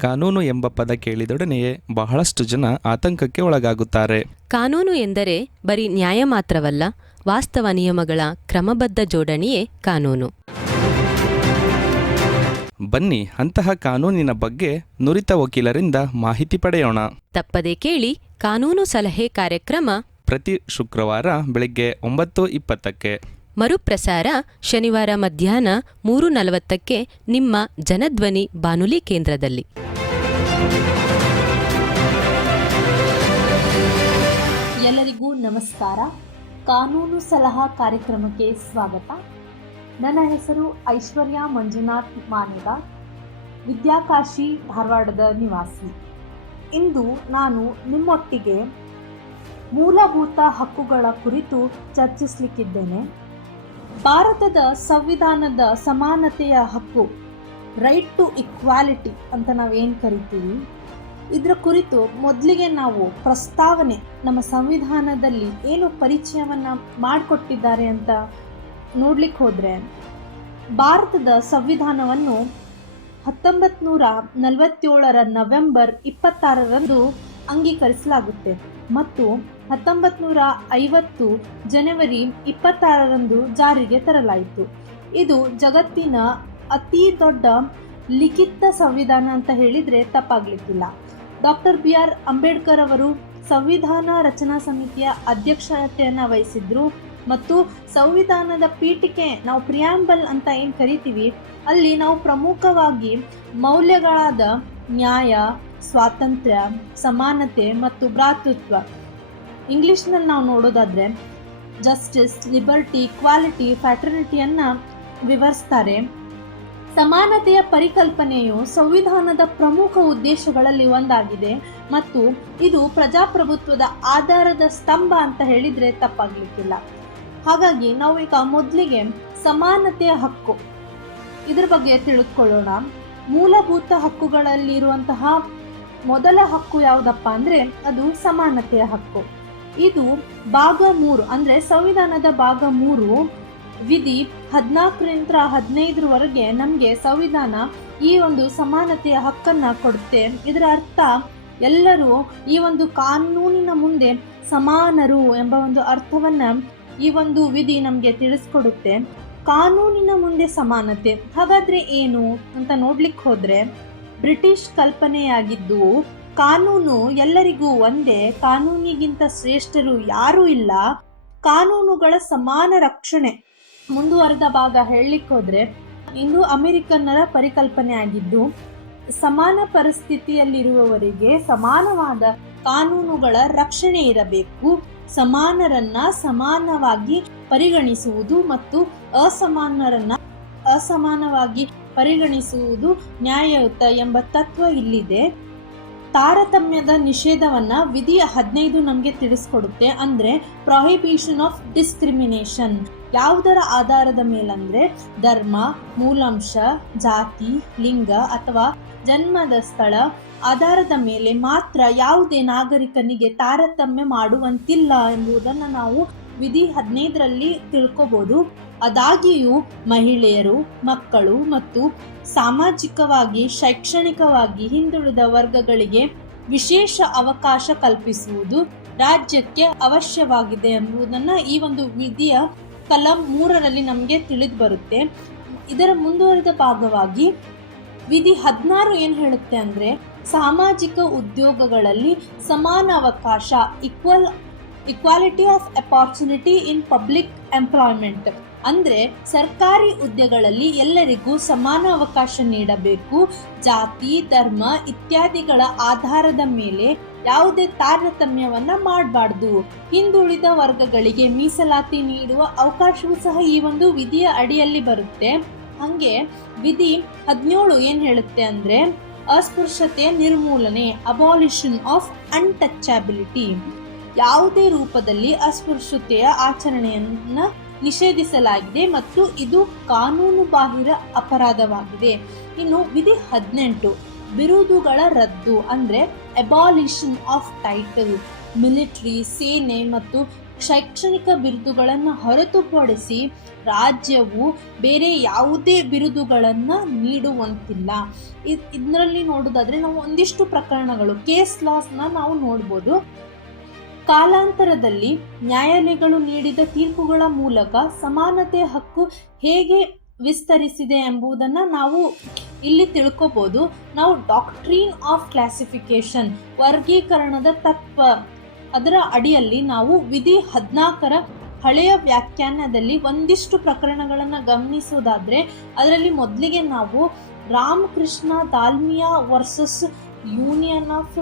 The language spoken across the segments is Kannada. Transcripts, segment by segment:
ಕಾನೂನು ಎಂಬ ಪದ ಕೇಳಿದೊಡನೆಯೇ ಬಹಳಷ್ಟು ಜನ ಆತಂಕಕ್ಕೆ ಒಳಗಾಗುತ್ತಾರೆ. ಕಾನೂನು ಎಂದರೆ ಬರೀ ನ್ಯಾಯ ಮಾತ್ರವಲ್ಲ ವಾಸ್ತವ ನಿಯಮಗಳ ಕ್ರಮಬದ್ಧ ಜೋಡಣೆಯೇ ಕಾನೂನು. ಬನ್ನಿ ಅಂತಹ ಕಾನೂನಿನ ಬಗ್ಗೆ ನುರಿತ ವಕೀಲರಿಂದ ಮಾಹಿತಿ ಪಡೆಯೋಣ. ತಪ್ಪದೆ ಕೇಳಿ ಕಾನೂನು ಸಲಹೆ ಕಾರ್ಯಕ್ರಮ ಪ್ರತಿ ಶುಕ್ರವಾರ ಬೆಳಿಗ್ಗೆ ಒಂಬತ್ತು ಇಪ್ಪತ್ತಕ್ಕೆ. ಮರುಪ್ರಸಾರ ಶನಿವಾರ ಮಧ್ಯಾಹ್ನ ಮೂರು ನಲವತ್ತಕ್ಕೆ ನಿಮ್ಮ ಜನಧ್ವನಿ ಬಾನುಲಿ ಕೇಂದ್ರದಲ್ಲಿ. ಎಲ್ಲರಿಗೂ ನಮಸ್ಕಾರ. ಕಾನೂನು ಸಲಹಾ ಕಾರ್ಯಕ್ರಮಕ್ಕೆ ಸ್ವಾಗತ. ನನ್ನ ಹೆಸರು ಐಶ್ವರ್ಯ ಮಂಜುನಾಥ್ ಮಾನೇಗ ವಿದ್ಯಾಕಾಶಿ ಧಾರವಾಡದ ನಿವಾಸಿ. ಇಂದು ನಾನು ನಿಮ್ಮೊಟ್ಟಿಗೆ ಮೂಲಭೂತ ಹಕ್ಕುಗಳ ಕುರಿತು ಚರ್ಚಿಸಲಿಕ್ಕಿದ್ದೇನೆ. ಭಾರತದ ಸಂವಿಧಾನದ ಸಮಾನತೆಯ ಹಕ್ಕು ರೈಟ್ ಟು ಇಕ್ವಾಲಿಟಿ ಅಂತ ನಾವೇನು ಕರಿತೀವಿ? ಇದರ ಕುರಿತು ಮೊದಲಿಗೆ ನಾವು ಪ್ರಸ್ತಾವನೆ ನಮ್ಮ ಸಂವಿಧಾನದಲ್ಲಿ ಏನು ಪರಿಚಯವನ್ನು ಮಾಡಿಕೊಟ್ಟಿದ್ದಾರೆ ಅಂತ ನೋಡ್ಲಿಕ್ಕೆ ಹೋದರೆ, ಭಾರತದ ಸಂವಿಧಾನವನ್ನು ಹತ್ತೊಂಬತ್ತು ನೂರ ನಲವತ್ತೇಳರ ನವೆಂಬರ್ ಇಪ್ಪತ್ತಾರರಂದು ಅಂಗೀಕರಿಸಲಾಗುತ್ತೆ. ಮತ್ತು ಹತ್ತೊಂಬತ್ತು ನೂರ ಐವತ್ತು ಜನವರಿ ಇಪ್ಪತ್ತಾರರಂದು ಜಾರಿಗೆ ತರಲಾಯಿತು. ಇದು ಜಗತ್ತಿನ ಅತಿ ದೊಡ್ಡ ಲಿಖಿತ ಸಂವಿಧಾನ ಅಂತ ಹೇಳಿದರೆ ತಪ್ಪಾಗಲಿಕ್ಕಿಲ್ಲ. ಡಾಕ್ಟರ್ ಬಿ ಆರ್ ಅಂಬೇಡ್ಕರ್ ಅವರು ಸಂವಿಧಾನ ರಚನಾ ಸಮಿತಿಯ ಅಧ್ಯಕ್ಷತೆಯನ್ನು ವಹಿಸಿದ್ರು ಮತ್ತು ಸಂವಿಧಾನದ ಪೀಠಿಕೆ ನಾವು ಪ್ರಿಯಾಂಬಲ್ ಅಂತ ಏನು ಕರಿತೀವಿ, ಅಲ್ಲಿ ನಾವು ಪ್ರಮುಖವಾಗಿ ಮೌಲ್ಯಗಳಾದ ನ್ಯಾಯ, ಸ್ವಾತಂತ್ರ್ಯ, ಸಮಾನತೆ ಮತ್ತು ಭ್ರಾತೃತ್ವ ಇಂಗ್ಲೀಷ್ನಲ್ಲಿ ನಾವು ನೋಡೋದಾದರೆ ಜಸ್ಟಿಸ್ ಲಿಬರ್ಟಿ ಕ್ವಾಲಿಟಿ ಫ್ಯಾಟರ್ನಿಟಿಯನ್ನು ವಿವರಿಸ್ತಾರೆ. ಸಮಾನತೆಯ ಪರಿಕಲ್ಪನೆಯು ಸಂವಿಧಾನದ ಪ್ರಮುಖ ಉದ್ದೇಶಗಳಲ್ಲಿ ಒಂದಾಗಿದೆ ಮತ್ತು ಇದು ಪ್ರಜಾಪ್ರಭುತ್ವದ ಆಧಾರದ ಸ್ತಂಭ ಅಂತ ಹೇಳಿದರೆ ತಪ್ಪಾಗಲಿಕ್ಕಿಲ್ಲ. ಹಾಗಾಗಿ ನಾವು ಈಗ ಮೊದಲಿಗೆ ಸಮಾನತೆಯ ಹಕ್ಕು. ಇದ್ರ ಬಗ್ಗೆ ತಿಳಿದುಕೊಳ್ಳೋಣ ಮೂಲಭೂತ ಹಕ್ಕುಗಳಲ್ಲಿರುವಂತಹ ಮೊದಲ ಹಕ್ಕು ಯಾವುದಪ್ಪ ಅಂದರೆ ಅದು ಸಮಾನತೆಯ ಹಕ್ಕು. ಇದು ಭಾಗ ಮೂರು, ಅಂದರೆ ಸಂವಿಧಾನದ ಭಾಗ ಮೂರು, ವಿಧಿ ಹದಿನಾಲ್ಕರಿಂದ ಹದಿನೈದರವರೆಗೆ ನಮಗೆ ಸಂವಿಧಾನ ಈ ಒಂದು ಸಮಾನತೆಯ ಹಕ್ಕನ್ನು ಕೊಡುತ್ತೆ. ಇದರ ಅರ್ಥ, ಎಲ್ಲರೂ ಈ ಒಂದು ಕಾನೂನಿನ ಮುಂದೆ ಸಮಾನರು ಎಂಬ ಒಂದು ಅರ್ಥವನ್ನು ಈ ಒಂದು ವಿಧಿ ನಮಗೆ ತಿಳಿಸ್ಕೊಡುತ್ತೆ. ಕಾನೂನಿನ ಮುಂದೆ ಸಮಾನತೆ, ಹಾಗಾದರೆ ಏನು ಅಂತ ನೋಡ್ಲಿಕ್ಕೆ ಹೋದರೆ ಬ್ರಿಟಿಷ್ ಕಲ್ಪನೆಯಾಗಿದ್ದು ಕಾನೂನು ಎಲ್ಲರಿಗೂ ಒಂದೇ, ಕಾನೂನಿಗಿಂತ ಶ್ರೇಷ್ಠರು ಯಾರೂ ಇಲ್ಲ. ಕಾನೂನುಗಳ ಸಮಾನ ರಕ್ಷಣೆ. ಮುಂದುವರೆದ ಭಾಗ ಹೇಳಲಿಕ್ಕೋದ್ರೆ, ಇಂದು ಅಮೆರಿಕನ್ನರ ಪರಿಕಲ್ಪನೆ ಆಗಿದ್ದು, ಸಮಾನ ಪರಿಸ್ಥಿತಿಯಲ್ಲಿರುವವರಿಗೆ ಸಮಾನವಾದ ಕಾನೂನುಗಳ ರಕ್ಷಣೆ ಇರಬೇಕು. ಸಮಾನರನ್ನ ಸಮಾನವಾಗಿ ಪರಿಗಣಿಸುವುದು ಮತ್ತು ಅಸಮಾನರನ್ನ ಅಸಮಾನವಾಗಿ ಪರಿಗಣಿಸುವುದು ನ್ಯಾಯಯುತ ಎಂಬ ತತ್ವ ಇಲ್ಲಿದೆ. ತಾರತಮ್ಯದ ನಿಷೇಧವನ್ನ ವಿಧಿಯ ಹದಿನೈದು ನಮಗೆ ತಿಳಿಸ್ಕೊಡುತ್ತೆ. ಅಂದರೆ ಪ್ರೊಹಿಬಿಷನ್ ಆಫ್ ಡಿಸ್ಕ್ರಿಮಿನೇಷನ್ ಯಾವುದರ ಆಧಾರದ ಮೇಲಂದ್ರೆ ಧರ್ಮ, ಮೂಲಾಂಶ, ಜಾತಿ, ಲಿಂಗ ಅಥವಾ ಜನ್ಮದ ಸ್ಥಳ ಆಧಾರದ ಮೇಲೆ ಮಾತ್ರ ಯಾವುದೇ ನಾಗರಿಕನಿಗೆ ತಾರತಮ್ಯ ಮಾಡುವಂತಿಲ್ಲ ಎಂಬುದನ್ನು ನಾವು ವಿಧಿ ಹದಿನೈದರಲ್ಲಿ ತಿಳ್ಕೊಬೋದು. ಅದಾಗಿಯೂ ಮಹಿಳೆಯರು, ಮಕ್ಕಳು ಮತ್ತು ಸಾಮಾಜಿಕವಾಗಿ, ಶೈಕ್ಷಣಿಕವಾಗಿ ಹಿಂದುಳಿದ ವರ್ಗಗಳಿಗೆ ವಿಶೇಷ ಅವಕಾಶ ಕಲ್ಪಿಸುವುದು ರಾಜ್ಯಕ್ಕೆ ಅವಶ್ಯವಾಗಿದೆ ಎಂಬುದನ್ನು ಈ ಒಂದು ವಿಧಿಯ ಕಲಂ ಮೂರರಲ್ಲಿ ನಮಗೆ ತಿಳಿದು ಬರುತ್ತೆ. ಇದರ ಮುಂದುವರಿದ ಭಾಗವಾಗಿ ವಿಧಿ ಹದಿನಾರು ಏನು ಹೇಳುತ್ತೆ ಅಂದರೆ ಸಾಮಾಜಿಕ ಉದ್ಯೋಗಗಳಲ್ಲಿ ಸಮಾನ ಅವಕಾಶ equal equality of opportunity in public employment ಅಂದರೆ ಸರ್ಕಾರಿ ಹುದ್ದೆಗಳಲ್ಲಿ ಎಲ್ಲರಿಗೂ ಸಮಾನ ಅವಕಾಶ ನೀಡಬೇಕು. ಜಾತಿ, ಧರ್ಮ ಇತ್ಯಾದಿಗಳ ಆಧಾರದ ಮೇಲೆ ಯಾವುದೇ ತಾರತಮ್ಯವನ್ನ ಮಾಡಬಾರ್ದು. ಹಿಂದುಳಿದ ವರ್ಗಗಳಿಗೆ ಮೀಸಲಾತಿ ನೀಡುವ ಅವಕಾಶವೂ ಸಹ ಈ ಒಂದು ವಿಧಿಯ ಅಡಿಯಲ್ಲಿ ಬರುತ್ತೆ. ಹಾಗೆ ವಿಧಿ ಹದಿನೇಳು ಏನು ಹೇಳುತ್ತೆ ಅಂದರೆ ಅಸ್ಪೃಶ್ಯತೆ ನಿರ್ಮೂಲನೆ ಅಬಾಲಿಷನ್ ಆಫ್ ಅನ್ಟಚಬಿಲಿಟಿ ಯಾವುದೇ ರೂಪದಲ್ಲಿ ಅಸ್ಪೃಶ್ಯತೆಯ ಆಚರಣೆಯನ್ನು ನಿಷೇಧಿಸಲಾಗಿದೆ ಮತ್ತು ಇದು ಕಾನೂನು ಬಾಹಿರ ಅಪರಾಧವಾಗಿದೆ. ಇನ್ನು ವಿಧಿ ಹದಿನೆಂಟು, ಬಿರುದುಗಳ ರದ್ದು ಅಂದರೆ ಅಬಾಲಿಷನ್ ಆಫ್ ಟೈಟಲ್ ಮಿಲಿಟರಿ ಸೇನೆ ಮತ್ತು ಶೈಕ್ಷಣಿಕ ಬಿರುದುಗಳನ್ನು ಹೊರತುಪಡಿಸಿ ರಾಜ್ಯವು ಬೇರೆ ಯಾವುದೇ ಬಿರುದುಗಳನ್ನು ನೀಡುವಂತಿಲ್ಲ. ಇದರಲ್ಲಿ ನೋಡೋದಾದರೆ ನಾವು ಒಂದಿಷ್ಟು ಪ್ರಕರಣಗಳು ಕೇಸ್ ಲಾಸ್ನ ನಾವು ನೋಡ್ಬೋದು. ಕಾಲಾಂತರದಲ್ಲಿ ನ್ಯಾಯಾಲಯಗಳು ನೀಡಿದ ತೀರ್ಪುಗಳ ಮೂಲಕ ಸಮಾನತೆ ಹಕ್ಕು ಹೇಗೆ ವಿಸ್ತರಿಸಿದೆ ಎಂಬುದನ್ನು ನಾವು ಇಲ್ಲಿ ತಿಳ್ಕೋಬೋದು. ನಾವು ಡಾಕ್ಟ್ರೀನ್ ಆಫ್ ಕ್ಲಾಸಿಫಿಕೇಶನ್ ವರ್ಗೀಕರಣದ ತತ್ವ ಅದರ ಅಡಿಯಲ್ಲಿ ನಾವು ವಿಧಿ ಹದಿನಾಲ್ಕರ ಹಳೆಯ ವ್ಯಾಖ್ಯಾನದಲ್ಲಿ ಒಂದಿಷ್ಟು ಪ್ರಕರಣಗಳನ್ನು ಗಮನಿಸೋದಾದರೆ, ಅದರಲ್ಲಿ ಮೊದಲಿಗೆ ನಾವು Ramakrishna Dalmia versus union of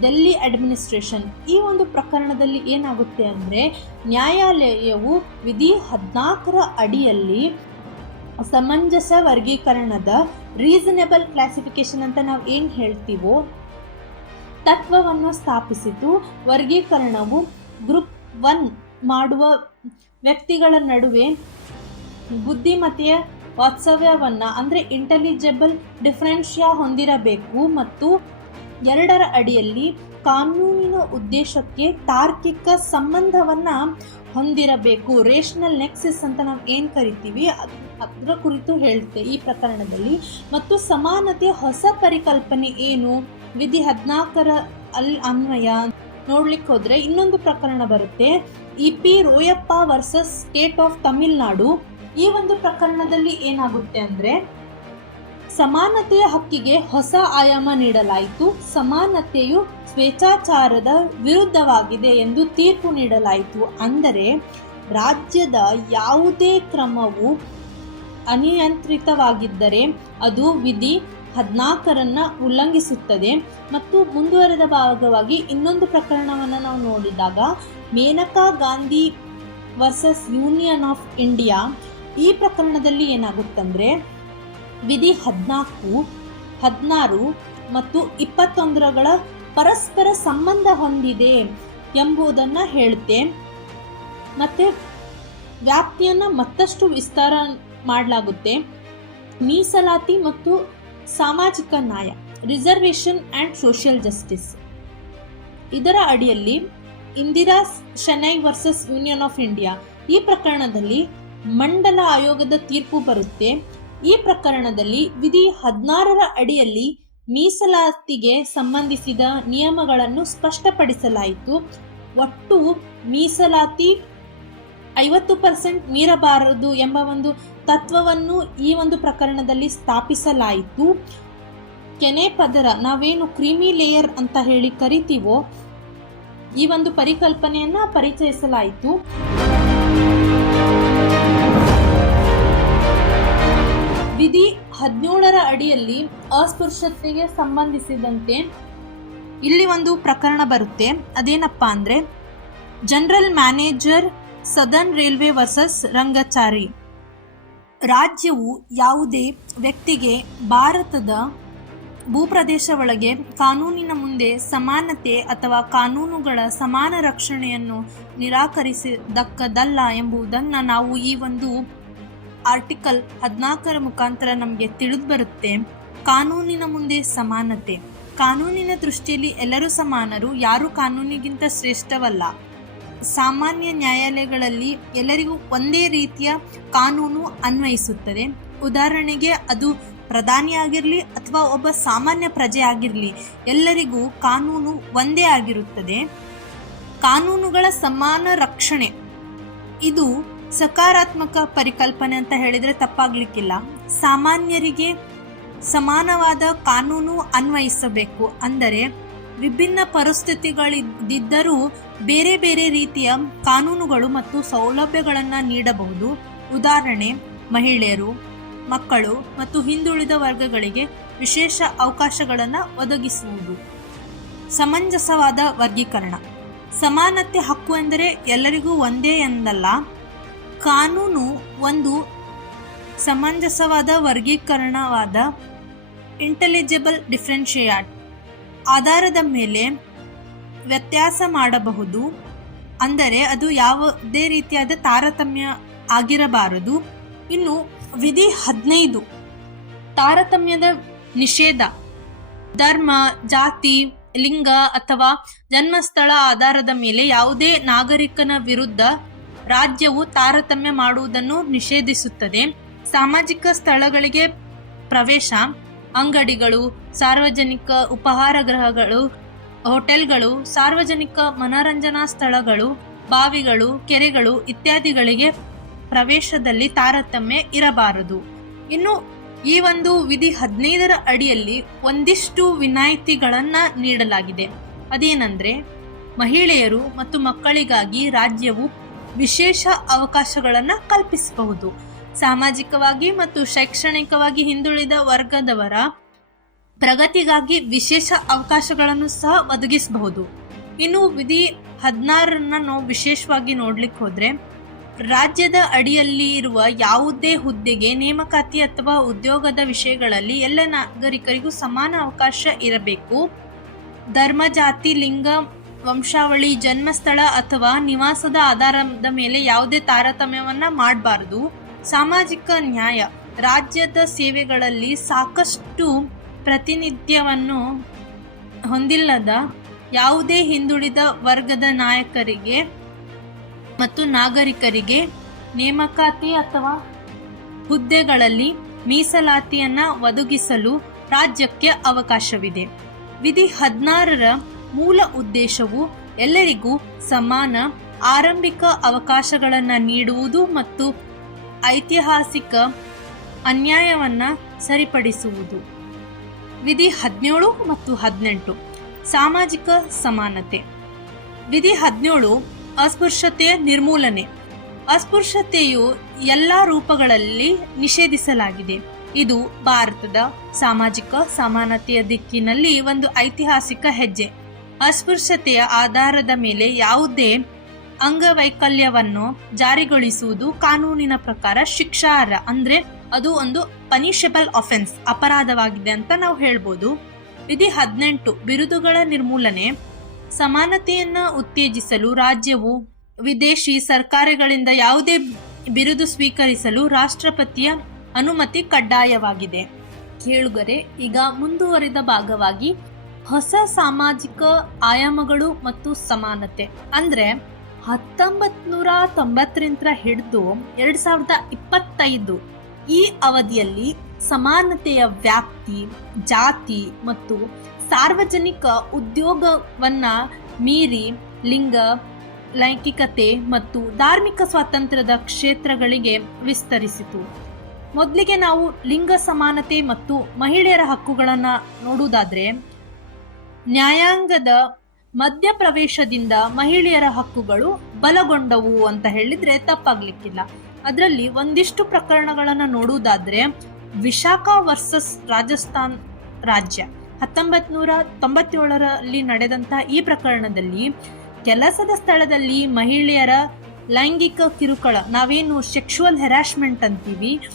Delhi administration. ಈ ಒಂದು ಪ್ರಕರಣದಲ್ಲಿ ಏನಾಗುತ್ತೆ ಅಂದರೆ, ನ್ಯಾಯಾಲಯವು ವಿಧಿ ಹದಿನಾಲ್ಕರ ಅಡಿಯಲ್ಲಿ ಸಮಂಜಸ ವರ್ಗೀಕರಣದ ರೀಸನೇಬಲ್ ಕ್ಲಾಸಿಫಿಕೇಶನ್ ಅಂತ ನಾವು ಏನು ಹೇಳ್ತೀವೋ, ತತ್ವವನ್ನು ಸ್ಥಾಪಿಸಿತು ವರ್ಗೀಕರಣವು ಗ್ರೂಪ್ ಒನ್ ಮಾಡುವ ವ್ಯಕ್ತಿಗಳ ನಡುವೆ ಬುದ್ಧಿಮತೆಯ ವಾತ್ಸವ್ಯವನ್ನು ಅಂದರೆ ಇಂಟೆಲಿಜಬಲ್ ಡಿಫ್ರೆನ್ಷಿಯಾ ಹೊಂದಿರಬೇಕು ಮತ್ತು ಎರಡರ ಅಡಿಯಲ್ಲಿ ಕಾನೂನಿನ ಉದ್ದೇಶಕ್ಕೆ ತಾರ್ಕಿಕ ಸಂಬಂಧವನ್ನು ಹೊಂದಿರಬೇಕು. ರೇಷನಲ್ ನೆಕ್ಸಿಸ್ ಅಂತ ನಾವು ಏನು ಕರಿತೀವಿ? ಅದ್- ಅದರ ಕುರಿತು ಹೇಳುತ್ತೆ ಈ ಪ್ರಕರಣದಲ್ಲಿ. ಮತ್ತು ಸಮಾನತೆ ಹೊಸ ಪರಿಕಲ್ಪನೆ ಏನು? ವಿಧಿ ಹದಿನಾಲ್ಕರ ಅಲ್ಲಿ ಅನ್ವಯ. ನೋಡ್ಲಿಕ್ಕೆ ಹೋದರೆ ಇನ್ನೊಂದು ಪ್ರಕರಣ ಬರುತ್ತೆ. E P Royappa versus state of Tamil Nadu ಈ ಒಂದು ಪ್ರಕರಣದಲ್ಲಿ ಏನಾಗುತ್ತೆ ಅಂದ್ರೆ ಸಮಾನತೆಯ ಹಕ್ಕಿಗೆ ಹೊಸ ಆಯಾಮ ನೀಡಲಾಯಿತು. ಸಮಾನತೆಯು ಸ್ವೇಚ್ಛಾಚಾರದ ವಿರುದ್ಧವಾಗಿದೆ ಎಂದು ತೀರ್ಪು ನೀಡಲಾಯಿತು. ಅಂದರೆ, ರಾಜ್ಯದ ಯಾವುದೇ ಕ್ರಮವು ಅನಿಯಂತ್ರಿತವಾಗಿದ್ದರೆ ಅದು ವಿಧಿ ಹದಿನಾಲ್ಕರನ್ನು ಉಲ್ಲಂಘಿಸುತ್ತದೆ. ಮತ್ತು ಮುಂದುವರೆದ ಭಾಗವಾಗಿ ಇನ್ನೊಂದು ಪ್ರಕರಣವನ್ನು ನಾವು ನೋಡಿದಾಗ, Maneka Gandhi versus union of India ಈ ಪ್ರಕರಣದಲ್ಲಿ ಏನಾಗುತ್ತಂದ್ರೆ ವಿಧಿ ಹದಿನಾಲ್ಕು, ಹದಿನಾರು ಮತ್ತು ಇಪ್ಪತ್ತೊಂದರಗಳ ಪರಸ್ಪರ ಸಂಬಂಧ ಹೊಂದಿದೆ ಎಂಬುದನ್ನು ಹೇಳುತ್ತೆ. ಮತ್ತು ವ್ಯಾಪ್ತಿಯನ್ನು ಮತ್ತಷ್ಟು ವಿಸ್ತಾರ ಮಾಡಲಾಗುತ್ತೆ. ಮೀಸಲಾತಿ ಮತ್ತು ಸಾಮಾಜಿಕ ನ್ಯಾಯ, ರಿಸರ್ವೇಷನ್ ಆ್ಯಂಡ್ ಸೋಷಿಯಲ್ ಜಸ್ಟಿಸ್. ಇದರ ಅಡಿಯಲ್ಲಿ Indira Sawhney versus union of India ಈ ಪ್ರಕರಣದಲ್ಲಿ ಮಂಡಲ ಆಯೋಗದ ತೀರ್ಪು ಬರುತ್ತೆ. ಈ ಪ್ರಕರಣದಲ್ಲಿ ವಿಧಿ ಹದಿನಾರರ ಅಡಿಯಲ್ಲಿ ಮೀಸಲಾತಿಗೆ ಸಂಬಂಧಿಸಿದ ನಿಯಮಗಳನ್ನು ಸ್ಪಷ್ಟಪಡಿಸಲಾಯಿತು. ಒಟ್ಟು ಮೀಸಲಾತಿ ಐವತ್ತು ಪರ್ಸೆಂಟ್ ಮೀರಬಾರದು ಎಂಬ ಒಂದು ತತ್ವವನ್ನು ಈ ಒಂದು ಪ್ರಕರಣದಲ್ಲಿ ಸ್ಥಾಪಿಸಲಾಯಿತು. ಕೆನೆ ಪದರ ನಾವೇನು ಕ್ರೀಮಿ ಲೇಯರ್ ಅಂತ ಹೇಳಿ ಕರಿತೀವೋ ಈ ಒಂದು ಪರಿಕಲ್ಪನೆಯನ್ನು ಪರಿಚಯಿಸಲಾಯಿತು. ವಿಧಿ ಹದಿನೇಳರ ಅಡಿಯಲ್ಲಿ ಅಸ್ಪೃಶ್ಯತೆಗೆ ಸಂಬಂಧಿಸಿದಂತೆ ಇಲ್ಲಿ ಒಂದು ಪ್ರಕರಣ ಬರುತ್ತೆ. ಅದೇನಪ್ಪ ಅಂದ್ರೆ, general manager southern railway versus Rangachari. ರಾಜ್ಯವು ಯಾವುದೇ ವ್ಯಕ್ತಿಗೆ ಭಾರತದ ಭೂಪ್ರದೇಶ ಒಳಗೆ ಕಾನೂನಿನ ಮುಂದೆ ಸಮಾನತೆ ಅಥವಾ ಕಾನೂನುಗಳ ಸಮಾನ ರಕ್ಷಣೆಯನ್ನು ನಿರಾಕರಿಸಿದಕ್ಕದಲ್ಲ ಎಂಬುದನ್ನು ನಾವು ಈ ಒಂದು ಆರ್ಟಿಕಲ್ ಹದಿನಾಲ್ಕರ ಮುಖಾಂತರ ನಮಗೆ ತಿಳಿದು ಬರುತ್ತೆ, ಕಾನೂನಿನ ಮುಂದೆ ಸಮಾನತೆ. ಕಾನೂನಿನ ದೃಷ್ಟಿಯಲ್ಲಿ ಎಲ್ಲರೂ ಸಮಾನರು, ಯಾರೂ ಕಾನೂನಿಗಿಂತ ಶ್ರೇಷ್ಠವಲ್ಲ. ಸಾಮಾನ್ಯ ನ್ಯಾಯಾಲಯಗಳಲ್ಲಿ ಎಲ್ಲರಿಗೂ ಒಂದೇ ರೀತಿಯ ಕಾನೂನು ಅನ್ವಯಿಸುತ್ತದೆ. ಉದಾಹರಣೆಗೆ, ಅದು ಪ್ರಧಾನಿ ಆಗಿರಲಿ ಅಥವಾ ಒಬ್ಬ ಸಾಮಾನ್ಯ ಪ್ರಜೆ ಆಗಿರಲಿ, ಎಲ್ಲರಿಗೂ ಕಾನೂನು ಒಂದೇ ಆಗಿರುತ್ತದೆ. ಕಾನೂನುಗಳ ಸಮಾನ ರಕ್ಷಣೆ. ಇದು ಸಕಾರಾತ್ಮಕ ಪರಿಕಲ್ಪನೆ ಅಂತ ಹೇಳಿದರೆ ತಪ್ಪಾಗ್ಲಿಕ್ಕಿಲ್ಲ. ಸಾಮಾನ್ಯರಿಗೆ ಸಮಾನವಾದ ಕಾನೂನು ಅನ್ವಯಿಸಬೇಕು. ಅಂದರೆ ವಿಭಿನ್ನ ಪರಿಸ್ಥಿತಿಗಳಿದ್ದರೂ ಬೇರೆ ಬೇರೆ ರೀತಿಯ ಕಾನೂನುಗಳು ಮತ್ತು ಸೌಲಭ್ಯಗಳನ್ನು ನೀಡಬಹುದು. ಉದಾಹರಣೆ, ಮಹಿಳೆಯರು, ಮಕ್ಕಳು ಮತ್ತು ಹಿಂದುಳಿದ ವರ್ಗಗಳಿಗೆ ವಿಶೇಷ ಅವಕಾಶಗಳನ್ನು ಒದಗಿಸುವುದು. ಸಮಂಜಸವಾದ ವರ್ಗೀಕರಣ. ಸಮಾನತೆ ಹಕ್ಕು ಎಂದರೆ ಎಲ್ಲರಿಗೂ ಒಂದೇ ಎಂದಲ್ಲ ಕಾನೂನು ಒಂದು ಸಮಂಜಸವಾದ ವರ್ಗೀಕರಣವಾದ ಇಂಟೆಲಿಜಿಬಲ್ ಡಿಫ್ರೆನ್ಷಿಯಾಟ್ ಆಧಾರದ ಮೇಲೆ ವ್ಯತ್ಯಾಸ ಮಾಡಬಹುದು. ಅಂದರೆ ಅದು ಯಾವುದೇ ರೀತಿಯಾದ ತಾರತಮ್ಯ ಆಗಿರಬಾರದು. ಇನ್ನು ವಿಧಿ ಹದಿನೈದು, ತಾರತಮ್ಯದ ನಿಷೇಧ, ಧರ್ಮ, ಜಾತಿ, ಲಿಂಗ ಅಥವಾ ಜನ್ಮಸ್ಥಳ ಆಧಾರದ ಮೇಲೆ ಯಾವುದೇ ನಾಗರಿಕನ ವಿರುದ್ಧ ರಾಜ್ಯವು ತಾರತಮ್ಯ ಮಾಡುವುದನ್ನು ನಿಷೇಧಿಸುತ್ತದೆ. ಸಾಮಾಜಿಕ ಸ್ಥಳಗಳಿಗೆ ಪ್ರವೇಶ, ಅಂಗಡಿಗಳು, ಸಾರ್ವಜನಿಕ ಉಪಹಾರ ಗೃಹಗಳು, ಹೋಟೆಲ್ಗಳು, ಸಾರ್ವಜನಿಕ ಮನರಂಜನಾ ಸ್ಥಳಗಳು, ಬಾವಿಗಳು, ಕೆರೆಗಳು ಇತ್ಯಾದಿಗಳಿಗೆ ಪ್ರವೇಶದಲ್ಲಿ ತಾರತಮ್ಯ ಇರಬಾರದು. ಇನ್ನು ಈ ಒಂದು ವಿಧಿ ಹದಿನೈದರ ಅಡಿಯಲ್ಲಿ ಒಂದಿಷ್ಟು ವಿನಾಯಿತಿಗಳನ್ನು ನೀಡಲಾಗಿದೆ. ಅದೇನೆಂದರೆ ಮಹಿಳೆಯರು ಮತ್ತು ಮಕ್ಕಳಿಗಾಗಿ ರಾಜ್ಯವು ವಿಶೇಷ ಅವಕಾಶಗಳನ್ನು ಕಲ್ಪಿಸಬಹುದು. ಸಾಮಾಜಿಕವಾಗಿ ಮತ್ತು ಶೈಕ್ಷಣಿಕವಾಗಿ ಹಿಂದುಳಿದ ವರ್ಗದವರ ಪ್ರಗತಿಗಾಗಿ ವಿಶೇಷ ಅವಕಾಶಗಳನ್ನು ಸಹ ಒದಗಿಸಬಹುದು. ಇನ್ನು ವಿಧಿ ಹದಿನಾರನ್ನ ನಾವು ವಿಶೇಷವಾಗಿ ನೋಡ್ಲಿಕ್ಕೆ ಹೋದ್ರೆ, ರಾಜ್ಯದ ಅಡಿಯಲ್ಲಿ ಇರುವ ಯಾವುದೇ ಹುದ್ದೆಗೆ ನೇಮಕಾತಿ ಅಥವಾ ಉದ್ಯೋಗದ ವಿಷಯಗಳಲ್ಲಿ ಎಲ್ಲ ನಾಗರಿಕರಿಗೂ ಸಮಾನ ಅವಕಾಶ ಇರಬೇಕು. ಧರ್ಮ, ಜಾತಿ, ಲಿಂಗ ವಂಶಾವಳಿ, ಜನ್ಮಸ್ಥಳ ಅಥವಾ ನಿವಾಸದ ಆಧಾರದ ಮೇಲೆ ಯಾವುದೇ ತಾರತಮ್ಯವನ್ನು ಮಾಡಬಾರದು. ಸಾಮಾಜಿಕ ನ್ಯಾಯ, ರಾಜ್ಯದ ಸೇವೆಗಳಲ್ಲಿ ಸಾಕಷ್ಟು ಪ್ರತಿನಿತ್ಯವನ್ನು ಹೊಂದಿಲ್ಲದ ಯಾವುದೇ ಹಿಂದುಳಿದ ವರ್ಗದ ನಾಯಕರಿಗೆ ಮತ್ತು ನಾಗರಿಕರಿಗೆ ನೇಮಕಾತಿ ಅಥವಾ ಹುದ್ದೆಗಳಲ್ಲಿ ಮೀಸಲಾತಿಯನ್ನು ಒದಗಿಸಲು ರಾಜ್ಯಕ್ಕೆ ಅವಕಾಶವಿದೆ. ವಿಧಿ ಹದಿನಾರರ ಮೂಲ ಉದ್ದೇಶವು ಎಲ್ಲರಿಗೂ ಸಮಾನ, ಆರಂಭಿಕ ಅವಕಾಶಗಳನ್ನು ನೀಡುವುದು ಮತ್ತು ಐತಿಹಾಸಿಕ ಅನ್ಯಾಯವನ್ನು ಸರಿಪಡಿಸುವುದು. ವಿಧಿ ಹದಿನೇಳು ಮತ್ತು ಹದಿನೆಂಟು. ಸಾಮಾಜಿಕ ಸಮಾನತೆ. ವಿಧಿ ಹದಿನೇಳು ಅಸ್ಪೃಶ್ಯತೆಯ ನಿರ್ಮೂಲನೆ. ಅಸ್ಪೃಶ್ಯತೆಯು ಎಲ್ಲ ರೂಪಗಳಲ್ಲಿ ನಿಷೇಧಿಸಲಾಗಿದೆ. ಇದು ಭಾರತದ ಸಾಮಾಜಿಕ ಸಮಾನತೆಯ ದಿಕ್ಕಿನಲ್ಲಿ ಒಂದು ಐತಿಹಾಸಿಕ ಹೆಜ್ಜೆ. ಅಸ್ಪೃಶ್ಯತೆಯ ಆಧಾರದ ಮೇಲೆ ಯಾವುದೇ ಅಂಗವೈಕಲ್ಯವನ್ನು ಜಾರಿಗೊಳಿಸುವುದು ಕಾನೂನಿನ ಪ್ರಕಾರ ಶಿಕ್ಷಾರ್ಹ. ಅಂದ್ರೆ ಅದು ಒಂದು ಪನಿಷಬಲ್ ಅಫೆನ್ಸ್ ಅಪರಾಧವಾಗಿದೆ ಅಂತ ನಾವು ಹೇಳ್ಬೋದು. ವಿಧಿ ಹದಿನೆಂಟು, ಬಿರುದುಗಳ ನಿರ್ಮೂಲನೆ. ಸಮಾನತೆಯನ್ನ ಉತ್ತೇಜಿಸಲು ರಾಜ್ಯವು ವಿದೇಶಿ ಸರ್ಕಾರಗಳಿಂದ ಯಾವುದೇ ಬಿರುದು ಸ್ವೀಕರಿಸಲು ರಾಷ್ಟ್ರಪತಿಯ ಅನುಮತಿ ಕಡ್ಡಾಯವಾಗಿದೆ. ಕೇಳುಗರೆ, ಈಗ ಮುಂದುವರಿದ ಭಾಗವಾಗಿ ಹೊಸ ಸಾಮಾಜಿಕ ಆಯಾಮಗಳು ಮತ್ತು ಸಮಾನತೆ. ಅಂದ್ರೆ ಹತ್ತೊಂಬತ್ ನೂರ ತೊಂಬತ್ತರಿಂದ ಹಿಡಿದು ಎರಡ್ ಸಾವಿರದ ಇಪ್ಪತ್ತೈದು ಈ ಅವಧಿಯಲ್ಲಿ ಸಮಾನತೆಯ ವ್ಯಾಪ್ತಿ, ಜಾತಿ ಮತ್ತು ಸಾರ್ವಜನಿಕ ಉದ್ಯೋಗವನ್ನ ಮೀರಿ ಲಿಂಗ, ಲೈಂಗಿಕತೆ ಮತ್ತು ಧಾರ್ಮಿಕ ಸ್ವಾತಂತ್ರ್ಯದ ಕ್ಷೇತ್ರಗಳಿಗೆ ವಿಸ್ತರಿಸಿತು. ಮೊದಲಿಗೆ ನಾವು ಲಿಂಗ ಸಮಾನತೆ ಮತ್ತು ಮಹಿಳೆಯರ ಹಕ್ಕುಗಳನ್ನು ನೋಡುವುದಾದ್ರೆ ನ್ಯಾಯಾಂಗದ ಮಧ್ಯಪ್ರವೇಶದಿಂದ ಮಹಿಳೆಯರ ಹಕ್ಕುಗಳು ಬಲಗೊಂಡವು ಅಂತ ಹೇಳಿದ್ರೆ ತಪ್ಪಾಗ್ಲಿಕ್ಕಿಲ್ಲ. ಅದರಲ್ಲಿ ಒಂದಿಷ್ಟು ಪ್ರಕರಣಗಳನ್ನು ನೋಡುವುದಾದ್ರೆ ವಿಶಾಖ ವರ್ಸಸ್ ರಾಜಸ್ಥಾನ್ ರಾಜ್ಯ. ಹತ್ತೊಂಬತ್ ನೂರ ತೊಂಬತ್ತೇಳರಲ್ಲಿ ನಡೆದಂತಹ ಈ ಪ್ರಕರಣದಲ್ಲಿ ಕೆಲಸದ ಸ್ಥಳದಲ್ಲಿ ಮಹಿಳೆಯರ ಲೈಂಗಿಕ ಕಿರುಕುಳ, ನಾವೇನು ಸೆಕ್ಷುವಲ್ ಹೆರಾಸ್ಮೆಂಟ್ ಅಂತೀವಿ,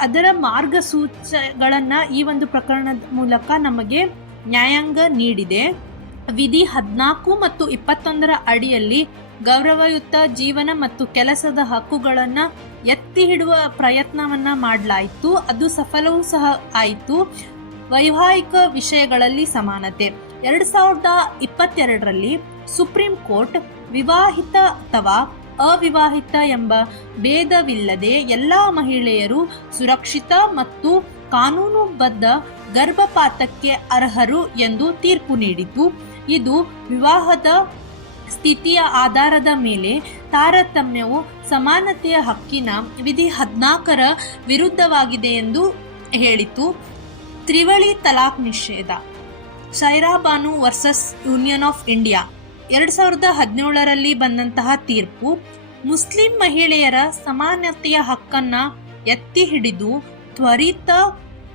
ಅದರ ಮಾರ್ಗಸೂಚಿಗಳನ್ನು ಈ ಒಂದು ಪ್ರಕರಣದ ಮೂಲಕ ನಮಗೆ ನ್ಯಾಯಾಂಗ ನೀಡಿದೆ. ವಿಧಿ ಹದಿನಾಲ್ಕು ಮತ್ತು ಇಪ್ಪತ್ತೊಂದರ ಅಡಿಯಲ್ಲಿ ಗೌರವಯುತ ಜೀವನ ಮತ್ತು ಕೆಲಸದ ಹಕ್ಕುಗಳನ್ನ ಎತ್ತಿ ಹಿಡುವ ಪ್ರಯತ್ನವನ್ನ ಮಾಡಲಾಯಿತು. ಅದು ಸಫಲವೂ ಸಹ ಆಯಿತು. ವೈವಾಹಿಕ ವಿಷಯಗಳಲ್ಲಿ ಸಮಾನತೆ. ಎರಡು ಸಾವಿರದ ಇಪ್ಪತ್ತೆರಡರಲ್ಲಿ ಸುಪ್ರೀಂ ಕೋರ್ಟ್ ವಿವಾಹಿತ ಅಥವಾ ಅವಿವಾಹಿತ ಎಂಬ ಭೇದವಿಲ್ಲದೆ ಎಲ್ಲ ಮಹಿಳೆಯರು ಸುರಕ್ಷಿತ ಮತ್ತು ಕಾನೂನುಬದ್ಧ ಗರ್ಭಪಾತಕ್ಕೆ ಅರ್ಹರು ಎಂದು ತೀರ್ಪು ನೀಡಿತು ಇದು ವಿವಾಹದ ಸ್ಥಿತಿಯ ಆಧಾರದ ಮೇಲೆ ತಾರತಮ್ಯವು ಸಮಾನತೆಯ ಹಕ್ಕಿನ ವಿಧಿ ಹದಿನಾಲ್ಕರ ವಿರುದ್ಧವಾಗಿದೆ ಎಂದು ಹೇಳಿತು. ತ್ರಿವಳಿ ತಲಾಖ್ ನಿಷೇಧ Shayara Bano versus union of India ಎರಡು ಸಾವಿರದ ಹದಿನೇಳರಲ್ಲಿ ಬಂದಂತಹ ತೀರ್ಪು ಮುಸ್ಲಿಂ ಮಹಿಳೆಯರ ಸಮಾನತೆಯ ಹಕ್ಕನ್ನ ಎತ್ತಿ ಹಿಡಿದು ತ್ವರಿತ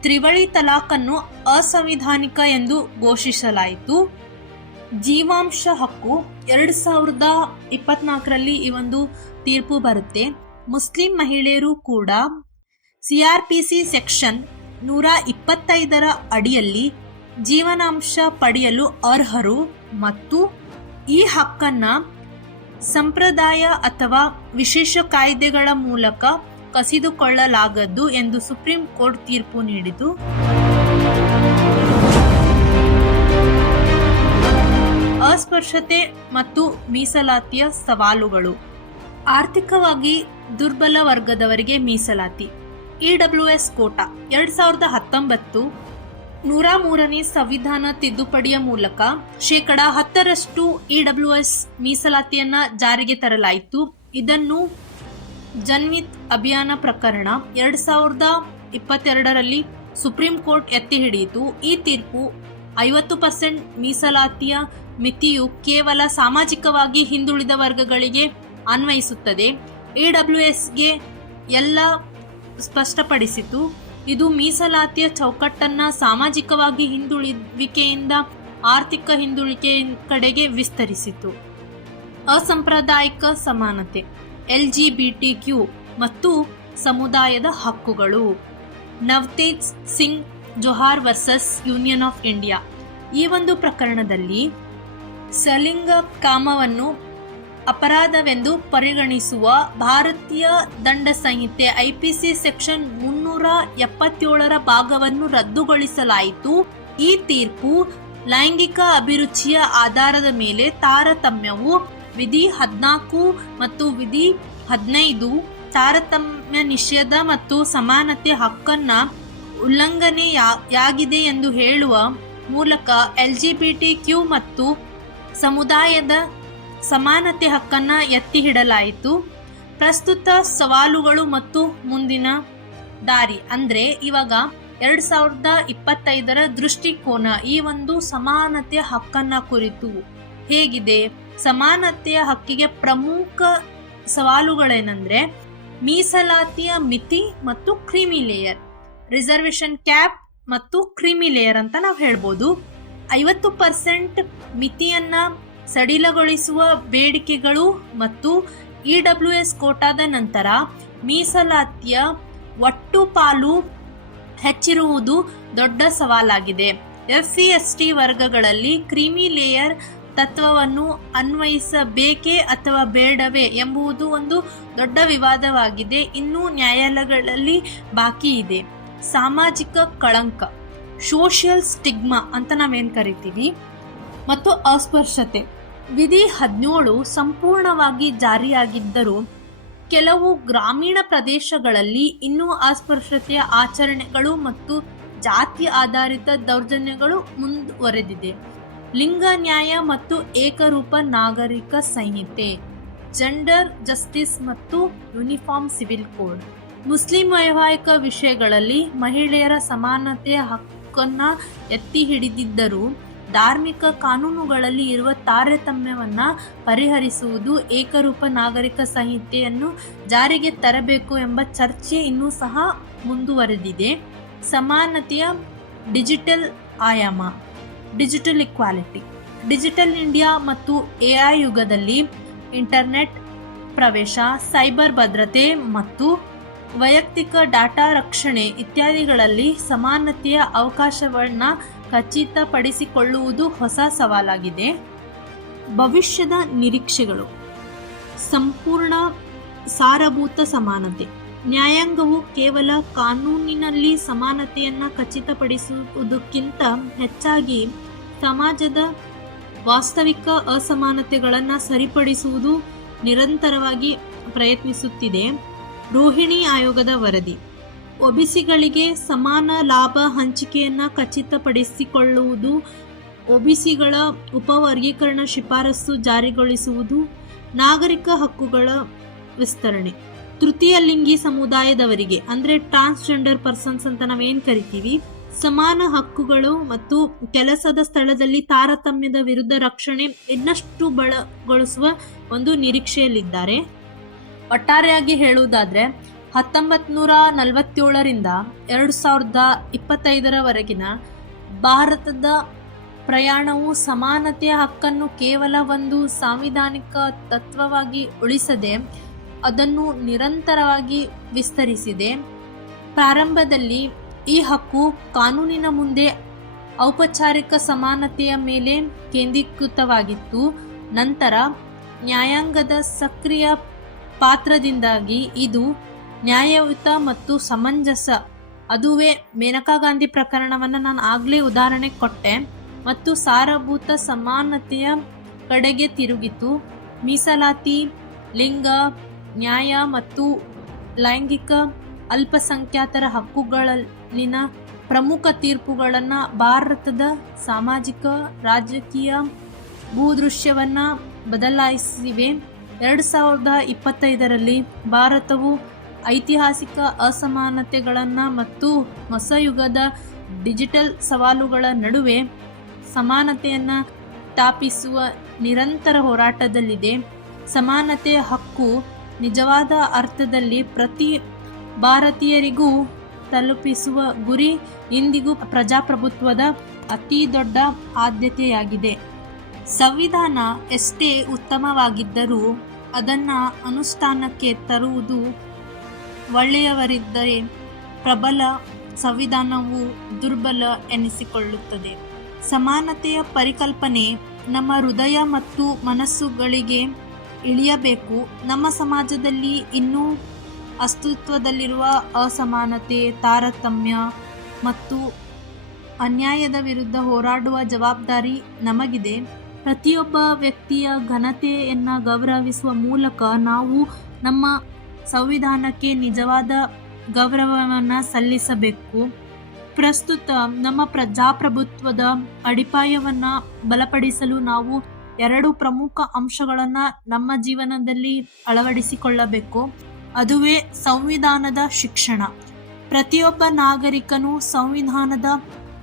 ತ್ರಿವಳಿ ತಲಾಖನ್ನು ಅಸಂವಿಧಾನಿಕ ಎಂದು ಘೋಷಿಸಲಾಯಿತು. ಜೀವಾಂಶ ಹಕ್ಕು ಎರಡು ಸಾವಿರದ ಇಪ್ಪತ್ನಾಲ್ಕರಲ್ಲಿ ಈ ಒಂದು ತೀರ್ಪು ಬರುತ್ತೆ. ಮುಸ್ಲಿಂ ಮಹಿಳೆಯರು ಕೂಡ C R P C section ನೂರ ಇಪ್ಪತ್ತೈದರ ಅಡಿಯಲ್ಲಿ ಜೀವನಾಂಶ ಪಡೆಯಲು ಅರ್ಹರು ಮತ್ತು ಈ ಹಕ್ಕನ್ನ ಸಂಪ್ರದಾಯ ಅಥವಾ ವಿಶೇಷ ಕಾಯ್ದೆಗಳ ಮೂಲಕ ಕಸಿದುಕೊಳ್ಳಲಾಗದ್ದು ಎಂದು ಸುಪ್ರೀಂ ಕೋರ್ಟ್ ತೀರ್ಪು ನೀಡಿತು. ಅಸ್ಪೃಶ್ಯತೆ ಮತ್ತು ಮೀಸಲಾತಿಯ ಸವಾಲುಗಳು. ಆರ್ಥಿಕವಾಗಿ ದುರ್ಬಲ ವರ್ಗದವರಿಗೆ ಮೀಸಲಾತಿ. ಇಡಬ್ಲ್ಯೂಎಸ್ ಕೋಟಾ ಎರಡ್ ಸಾವಿರದ ಹತ್ತೊಂಬತ್ತು ನೂರ ಮೂರನೇ ಸಂವಿಧಾನ ತಿದ್ದುಪಡಿಯ ಮೂಲಕ ಶೇಕಡ ಹತ್ತರಷ್ಟು ಇಡಬ್ಲ್ಯೂಎಸ್ ಮೀಸಲಾತಿಯನ್ನ ಜಾರಿಗೆ ತರಲಾಯಿತು. ಇದನ್ನು ಜನ್ವಿತ್ ಅಭಿಯಾನ ಪ್ರಕರಣ ಎರಡು ಸಾವಿರದ ಇಪ್ಪತ್ತೆರಡರಲ್ಲಿ ಸುಪ್ರೀಂ ಕೋರ್ಟ್ ಎತ್ತಿ ಹಿಡಿಯಿತು. ಈ ತೀರ್ಪು ಐವತ್ತು ಪರ್ಸೆಂಟ್ ಮೀಸಲಾತಿಯ ಮಿತಿಯು ಕೇವಲ ಸಾಮಾಜಿಕವಾಗಿ ಹಿಂದುಳಿದ ವರ್ಗಗಳಿಗೆ ಅನ್ವಯಿಸುತ್ತದೆ. ಎಡಬ್ಲ್ಯೂಎಸ್ಗೆ ಎಲ್ಲ ಸ್ಪಷ್ಟಪಡಿಸಿತು. ಇದು ಮೀಸಲಾತಿಯ ಚೌಕಟ್ಟನ್ನು ಸಾಮಾಜಿಕವಾಗಿ ಹಿಂದುಳಿವಿಕೆಯಿಂದ ಆರ್ಥಿಕ ಹಿಂದುಳಿಕೆ ಕಡೆಗೆ ವಿಸ್ತರಿಸಿತು. ಅಸಾಂಪ್ರದಾಯಿಕ ಸಮಾನತೆ. L G B T Q ಮತ್ತು ಸಮುದಾಯದ ಹಕ್ಕುಗಳು. Navtej Singh Johar versus union of India. ಈ ಒಂದು ಪ್ರಕರಣದಲ್ಲಿ ಸಲಿಂಗ ಕಾಮವನ್ನು ಅಪರಾಧವೆಂದು ಪರಿಗಣಿಸುವ ಭಾರತೀಯ ದಂಡ ಸಂಹಿತೆ ಐಪಿಸಿ ಸೆಕ್ಷನ್ ಮುನ್ನೂರ ಎಪ್ಪತ್ತೇಳರ ಭಾಗವನ್ನು ರದ್ದುಗೊಳಿಸಲಾಯಿತು. ಈ ತೀರ್ಪು ಲೈಂಗಿಕ ಅಭಿರುಚಿಯ ಆಧಾರದ ಮೇಲೆ ತಾರತಮ್ಯವು ವಿಧಿ ಹದಿನಾಲ್ಕು ಮತ್ತು ವಿಧಿ ಹದಿನೈದು ತಾರತಮ್ಯ ನಿಷೇಧ ಮತ್ತು ಸಮಾನತೆ ಹಕ್ಕನ್ನು ಉಲ್ಲಂಘನೆಯಾಗಿದೆ ಎಂದು ಹೇಳುವ ಮೂಲಕ L G B T Q ಮತ್ತು ಸಮುದಾಯದ ಸಮಾನತೆ ಹಕ್ಕನ್ನು ಎತ್ತಿ ಹಿಡಲಾಯಿತು ಪ್ರಸ್ತುತ ಸವಾಲುಗಳು ಮತ್ತು ಮುಂದಿನ ದಾರಿ ಅಂದರೆ ಇವಾಗ ಎರಡು ಸಾವಿರದ ಇಪ್ಪತ್ತೈದರ ದೃಷ್ಟಿಕೋನ ಈ ಒಂದು ಸಮಾನತೆ ಹಕ್ಕನ್ನ ಕುರಿತು ಹೇಗಿದೆ? ಸಮಾನತೆಯ ಹಕ್ಕಿಗೆ ಪ್ರಮುಖ ಸವಾಲುಗಳೇನೆಂದರೆ ಮೀಸಲಾತಿಯ ಮಿತಿ ಮತ್ತು ಕ್ರೀಮಿ ಲೇಯರ್ ರಿಸರ್ವೇಶನ್ ಕ್ಯಾಪ್ ಮತ್ತು ಕ್ರೀಮಿ ಲೇಯರ್ ಅಂತ ನಾವು ಹೇಳ್ಬೋದು. ಐವತ್ತು ಪರ್ಸೆಂಟ್ ಮಿತಿಯನ್ನು ಸಡಿಲಗೊಳಿಸುವ ಬೇಡಿಕೆಗಳು ಮತ್ತು ಇ ಡಬ್ಲ್ಯೂ ಎಸ್ ಕೋಟಾದ ನಂತರ ಮೀಸಲಾತಿಯ ಒಟ್ಟು ಪಾಲು ಹೆಚ್ಚಿರುವುದು ದೊಡ್ಡ ಸವಾಲಾಗಿದೆ. ಎಸ್ ಸಿ ಎಸ್ ಟಿ ವರ್ಗಗಳಲ್ಲಿ ಕ್ರೀಮಿ ಲೇಯರ್ ತತ್ವವನ್ನು ಅನ್ವಯಿಸಬೇಕೇ ಅಥವಾ ಬೇಡವೇ ಎಂಬುದು ಒಂದು ದೊಡ್ಡ ವಿವಾದವಾಗಿದೆ. ಇನ್ನೂ ನ್ಯಾಯಾಲಯಗಳಲ್ಲಿ ಬಾಕಿ ಇದೆ. ಸಾಮಾಜಿಕ ಕಳಂಕ ಸೋಷಿಯಲ್ ಸ್ಟಿಗ್ಮಾ ಅಂತ ನಾವೇನು ಕರಿತೀವಿ? ಮತ್ತು ಅಸ್ಪೃಶ್ಯತೆ ವಿಧಿ ಹದಿನೇಳು ಸಂಪೂರ್ಣವಾಗಿ ಜಾರಿಯಾಗಿದ್ದರೂ ಕೆಲವು ಗ್ರಾಮೀಣ ಪ್ರದೇಶಗಳಲ್ಲಿ ಇನ್ನೂ ಅಸ್ಪೃಶ್ಯತೆಯ ಆಚರಣೆಗಳು ಮತ್ತು ಜಾತಿ ಆಧಾರಿತ ದೌರ್ಜನ್ಯಗಳು ಮುಂದುವರೆದಿದೆ. ಲಿಂಗ ನ್ಯಾಯ ಮತ್ತು ಏಕರೂಪ ನಾಗರಿಕ ಸಂಹಿತೆ ಜೆಂಡರ್ ಜಸ್ಟಿಸ್ ಮತ್ತು ಯೂನಿಫಾರ್ಮ್ ಸಿವಿಲ್ ಕೋಡ್ ಮುಸ್ಲಿಂ ವೈವಾಹಿಕ ವಿಷಯಗಳಲ್ಲಿ ಮಹಿಳೆಯರ ಸಮಾನತೆಯ ಹಕ್ಕನ್ನು ಎತ್ತಿ ಹಿಡಿದಿದ್ದರೂ ಧಾರ್ಮಿಕ ಕಾನೂನುಗಳಲ್ಲಿ ಇರುವ ತಾರತಮ್ಯವನ್ನು ಪರಿಹರಿಸುವುದು ಏಕರೂಪ ನಾಗರಿಕ ಸಂಹಿತೆಯನ್ನು ಜಾರಿಗೆ ತರಬೇಕು ಎಂಬ ಚರ್ಚೆ ಇನ್ನೂ ಸಹ ಮುಂದುವರೆದಿದೆ. ಸಮಾನತೆಯ ಡಿಜಿಟಲ್ ಆಯಾಮ. Digital equality. ಡಿಜಿಟಲ್ ಇಂಡಿಯಾ ಮತ್ತು ಎಐ ಯುಗದಲ್ಲಿ ಇಂಟರ್ನೆಟ್ ಪ್ರವೇಶ, ಸೈಬರ್ ಭದ್ರತೆ ಮತ್ತು ವೈಯಕ್ತಿಕ ಡಾಟಾ ರಕ್ಷಣೆ ಇತ್ಯಾದಿಗಳಲ್ಲಿ ಸಮಾನತೆಯ ಅವಕಾಶವನ್ನು ಖಚಿತಪಡಿಸಿಕೊಳ್ಳುವುದು ಹೊಸ ಸವಾಲಾಗಿದೆ. ಭವಿಷ್ಯದ ನಿರೀಕ್ಷೆಗಳು. ಸಂಪೂರ್ಣ ಸಾರಭೂತ ಸಮಾನತೆ. ನ್ಯಾಯಾಂಗವು ಕೇವಲ ಕಾನೂನಿನಲ್ಲಿ ಸಮಾನತೆಯನ್ನು ಖಚಿತಪಡಿಸುವುದಕ್ಕಿಂತ ಹೆಚ್ಚಾಗಿ ಸಮಾಜದ ವಾಸ್ತವಿಕ ಅಸಮಾನತೆಗಳನ್ನು ಸರಿಪಡಿಸುವುದು ನಿರಂತರವಾಗಿ ಪ್ರಯತ್ನಿಸುತ್ತಿದೆ. ರೋಹಿಣಿ ಆಯೋಗದ ವರದಿ. ಒಬಿಸಿಗಳಿಗೆ ಸಮಾನ ಲಾಭ ಹಂಚಿಕೆಯನ್ನು ಖಚಿತಪಡಿಸಿಕೊಳ್ಳುವುದು, ಒಬಿಸಿಗಳ ಉಪವರ್ಗೀಕರಣ ಶಿಫಾರಸು ಜಾರಿಗೊಳಿಸುವುದು, ನಾಗರಿಕ ಹಕ್ಕುಗಳ ವಿಸ್ತರಣೆ. ತೃತೀಯ ಲಿಂಗಿ ಸಮುದಾಯದವರಿಗೆ, ಅಂದರೆ ಟ್ರಾನ್ಸ್ಜೆಂಡರ್ ಪರ್ಸನ್ಸ್ ಅಂತ ನಾವೇನು ಕರಿತೀವಿ? ಸಮಾನ ಹಕ್ಕುಗಳು ಮತ್ತು ಕೆಲಸದ ಸ್ಥಳದಲ್ಲಿ ತಾರತಮ್ಯದ ವಿರುದ್ಧ ರಕ್ಷಣೆ ಇನ್ನಷ್ಟು ಬಳಗೊಳಿಸುವ ಒಂದು ನಿರೀಕ್ಷೆಯಲ್ಲಿದ್ದಾರೆ. ಒಟ್ಟಾರೆಯಾಗಿ ಹೇಳುವುದಾದ್ರೆ ಹತ್ತೊಂಬತ್ತು ನೂರ ನಲವತ್ತೇಳರಿಂದ ಎರಡು ಸಾವಿರದ ಇಪ್ಪತ್ತೈದರವರೆಗಿನ ಭಾರತದ ಪ್ರಯಾಣವು ಸಮಾನತೆಯ ಹಕ್ಕನ್ನು ಕೇವಲ ಒಂದು ಸಾಂವಿಧಾನಿಕ ತತ್ವವಾಗಿ ಉಳಿಸದೆ ಅದನ್ನು ನಿರಂತರವಾಗಿ ವಿಸ್ತರಿಸಿದೆ. ಪ್ರಾರಂಭದಲ್ಲಿ ಈ ಹಕ್ಕು ಕಾನೂನಿನ ಮುಂದೆ ಔಪಚಾರಿಕ ಸಮಾನತೆಯ ಮೇಲೆ ಕೇಂದ್ರೀಕೃತವಾಗಿತ್ತು. ನಂತರ ನ್ಯಾಯಾಂಗದ ಸಕ್ರಿಯ ಪಾತ್ರದಿಂದಾಗಿ ಇದು ನ್ಯಾಯಯುತ ಮತ್ತು ಸಮಂಜಸ, ಅದುವೇ ಮೇನಕಾ ಗಾಂಧಿ ಪ್ರಕರಣವನ್ನು ನಾನು ಆಗಲೇ ಉದಾಹರಣೆ ಕೊಟ್ಟೆ ಮತ್ತು ಸಾರಭೂತ ಸಮಾನತೆಯ ಕಡೆಗೆ ತಿರುಗಿತು. ಮೀಸಲಾತಿ, ಲಿಂಗ ನ್ಯಾಯ ಮತ್ತು ಲೈಂಗಿಕ ಅಲ್ಪಸಂಖ್ಯಾತರ ಹಕ್ಕುಗಳಲ್ಲಿನ ಪ್ರಮುಖ ತೀರ್ಪುಗಳನ್ನು ಭಾರತದ ಸಾಮಾಜಿಕ, ರಾಜಕೀಯ ಭೂದೃಶ್ಯವನ್ನು ಬದಲಾಯಿಸಿವೆ. ಎರಡು ಸಾವಿರದ ಇಪ್ಪತ್ತೈದರಲ್ಲಿ ಭಾರತವು ಐತಿಹಾಸಿಕ ಅಸಮಾನತೆಗಳನ್ನು ಮತ್ತು ಹೊಸ ಯುಗದ ಡಿಜಿಟಲ್ ಸವಾಲುಗಳ ನಡುವೆ ಸಮಾನತೆಯನ್ನು ಸ್ಥಾಪಿಸುವ ನಿರಂತರ ಹೋರಾಟದಲ್ಲಿದೆ. ಸಮಾನತೆ ಹಕ್ಕು ನಿಜವಾದ ಅರ್ಥದಲ್ಲಿ ಪ್ರತಿ ಭಾರತೀಯರಿಗೂ ತಲುಪಿಸುವ ಗುರಿ ಇಂದಿಗೂ ಪ್ರಜಾಪ್ರಭುತ್ವದ ಅತಿ ದೊಡ್ಡ ಆದ್ಯತೆಯಾಗಿದೆ. ಸಂವಿಧಾನ ಎಷ್ಟೇ ಉತ್ತಮವಾಗಿದ್ದರೂ ಅದನ್ನು ಅನುಷ್ಠಾನಕ್ಕೆ ತರುವುದು ಒಳ್ಳೆಯವರಿದ್ದರೆ ಪ್ರಬಲ ಸಂವಿಧಾನವು ದುರ್ಬಲ ಎನಿಸಿಕೊಳ್ಳುತ್ತದೆ. ಸಮಾನತೆಯ ಪರಿಕಲ್ಪನೆ ನಮ್ಮ ಹೃದಯ ಮತ್ತು ಮನಸ್ಸುಗಳಿಗೆ ಇಳಿಯಬೇಕು. ನಮ್ಮ ಸಮಾಜದಲ್ಲಿ ಇನ್ನೂ ಅಸ್ತಿತ್ವದಲ್ಲಿರುವ ಅಸಮಾನತೆ, ತಾರತಮ್ಯ ಮತ್ತು ಅನ್ಯಾಯದ ವಿರುದ್ಧ ಹೋರಾಡುವ ಜವಾಬ್ದಾರಿ ನಮಗಿದೆ. ಪ್ರತಿಯೊಬ್ಬ ವ್ಯಕ್ತಿಯ ಘನತೆಯನ್ನು ಗೌರವಿಸುವ ಮೂಲಕ ನಾವು ನಮ್ಮ ಸಂವಿಧಾನಕ್ಕೆ ನಿಜವಾದ ಗೌರವವನ್ನು ಸಲ್ಲಿಸಬೇಕು. ಪ್ರಸ್ತುತ ನಮ್ಮ ಪ್ರಜಾಪ್ರಭುತ್ವದ ಅಡಿಪಾಯವನ್ನು ಬಲಪಡಿಸಲು ನಾವು ಎರಡು ಪ್ರಮುಖ ಅಂಶಗಳನ್ನು ನಮ್ಮ ಜೀವನದಲ್ಲಿ ಅಳವಡಿಸಿಕೊಳ್ಳಬೇಕು. ಅದುವೇ ಸಂವಿಧಾನದ ಶಿಕ್ಷಣ. ಪ್ರತಿಯೊಬ್ಬ ನಾಗರಿಕನು ಸಂವಿಧಾನದ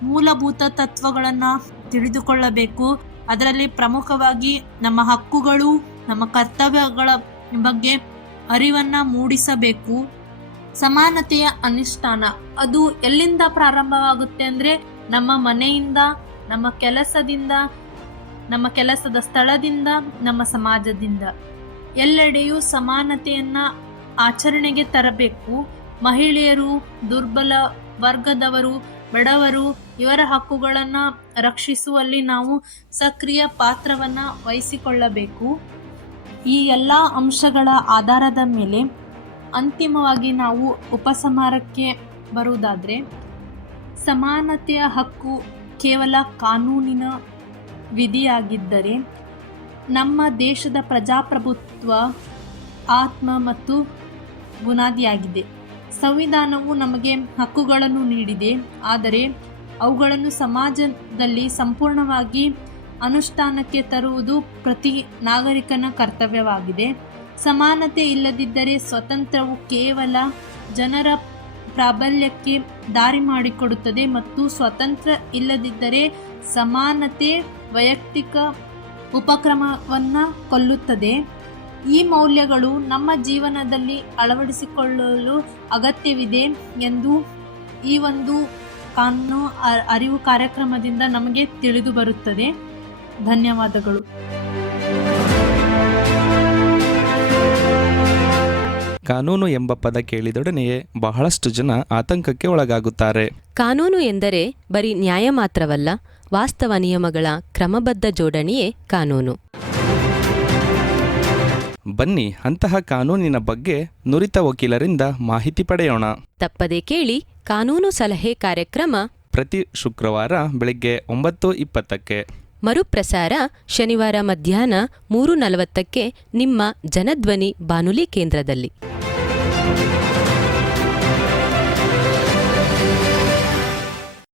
ಮೂಲಭೂತ ತತ್ವಗಳನ್ನು ತಿಳಿದುಕೊಳ್ಳಬೇಕು. ಅದರಲ್ಲಿ ಪ್ರಮುಖವಾಗಿ ನಮ್ಮ ಹಕ್ಕುಗಳು, ನಮ್ಮ ಕರ್ತವ್ಯಗಳ ಬಗ್ಗೆ ಅರಿವನ್ನು ಮೂಡಿಸಬೇಕು. ಸಮಾನತೆಯ ಅನುಷ್ಠಾನ. ಅದು ಎಲ್ಲಿಂದ ಪ್ರಾರಂಭವಾಗುತ್ತೆ ಅಂದರೆ ನಮ್ಮ ಮನೆಯಿಂದ, ನಮ್ಮ ಕೆಲಸದಿಂದ ನಮ್ಮ ಕೆಲಸದ ಸ್ಥಳದಿಂದ, ನಮ್ಮ ಸಮಾಜದಿಂದ. ಎಲ್ಲೆಡೆಯೂ ಸಮಾನತೆಯನ್ನು ಆಚರಣೆಗೆ ತರಬೇಕು. ಮಹಿಳೆಯರು, ದುರ್ಬಲ ವರ್ಗದವರು, ಬಡವರು, ಇವರ ಹಕ್ಕುಗಳನ್ನು ರಕ್ಷಿಸುವಲ್ಲಿ ನಾವು ಸಕ್ರಿಯ ಪಾತ್ರವನ್ನು ವಹಿಸಿಕೊಳ್ಳಬೇಕು. ಈ ಎಲ್ಲ ಅಂಶಗಳ ಆಧಾರದ ಮೇಲೆ ಅಂತಿಮವಾಗಿ ನಾವು ಉಪಸಮಾರಕ್ಕೆ ಬರುವುದಾದರೆ, ಸಮಾನತೆಯ ಹಕ್ಕು ಕೇವಲ ಕಾನೂನಿನ ವಿಧಿಯಾಗಿದ್ದರೆ ನಮ್ಮ ದೇಶದ ಪ್ರಜಾಪ್ರಭುತ್ವ, ಆತ್ಮ ಮತ್ತು ಬುನಾದಿಯಾಗಿದೆ. ಸಂವಿಧಾನವು ನಮಗೆ ಹಕ್ಕುಗಳನ್ನು ನೀಡಿದೆ, ಆದರೆ ಅವುಗಳನ್ನು ಸಮಾಜದಲ್ಲಿ ಸಂಪೂರ್ಣವಾಗಿ ಅನುಷ್ಠಾನಕ್ಕೆ ತರುವುದು ಪ್ರತಿ ನಾಗರಿಕನ ಕರ್ತವ್ಯವಾಗಿದೆ. ಸಮಾನತೆ ಇಲ್ಲದಿದ್ದರೆ ಸ್ವತಂತ್ರವು ಕೇವಲ ಜನರ ಪ್ರಾಬಲ್ಯಕ್ಕೆ ದಾರಿ ಮಾಡಿಕೊಡುತ್ತದೆ ಮತ್ತು ಸ್ವತಂತ್ರ ಇಲ್ಲದಿದ್ದರೆ ಸಮಾನತೆ ವೈಯಕ್ತಿಕ ಉಪಕ್ರಮವನ್ನು ಕೊಲ್ಲುತ್ತದೆ. ಈ ಮೌಲ್ಯಗಳು ನಮ್ಮ ಜೀವನದಲ್ಲಿ ಅಳವಡಿಸಿಕೊಳ್ಳಲು ಅಗತ್ಯವಿದೆ ಎಂದು ಈ ಒಂದು ಕಾನೂನು ಅರಿವು ಕಾರ್ಯಕ್ರಮದಿಂದ ನಮಗೆ ತಿಳಿದು ಬರುತ್ತದೆ. ಧನ್ಯವಾದಗಳು. ಕಾನೂನು ಎಂಬ ಪದ ಕೇಳಿದೊಡನೆಯೇ ಬಹಳಷ್ಟು ಜನ ಆತಂಕಕ್ಕೆ ಒಳಗಾಗುತ್ತಾರೆ. ಕಾನೂನು ಎಂದರೆ ಬರೀ ನ್ಯಾಯ ಮಾತ್ರವಲ್ಲ ವಾಸ್ತವ ನಿಯಮಗಳ ಕ್ರಮಬದ್ಧ ಜೋಡಣೆಯೇ ಕಾನೂನು. ಬನ್ನಿ ಅಂತಹ ಕಾನೂನಿನ ಬಗ್ಗೆ ನುರಿತ ವಕೀಲರಿಂದ ಮಾಹಿತಿ ಪಡೆಯೋಣ. ತಪ್ಪದೇ ಕೇಳಿ ಕಾನೂನು ಸಲಹೆ ಕಾರ್ಯಕ್ರಮ ಪ್ರತಿ ಶುಕ್ರವಾರ ಬೆಳಗ್ಗೆ ಒಂಬತ್ತು ಇಪ್ಪತ್ತಕ್ಕೆ. ಮರುಪ್ರಸಾರ ಶನಿವಾರ ಮಧ್ಯಾಹ್ನ ಮೂರು ನಲವತ್ತಕ್ಕೆ ನಿಮ್ಮ ಜನಧ್ವನಿ ಬಾನುಲಿ ಕೇಂದ್ರದಲ್ಲಿ.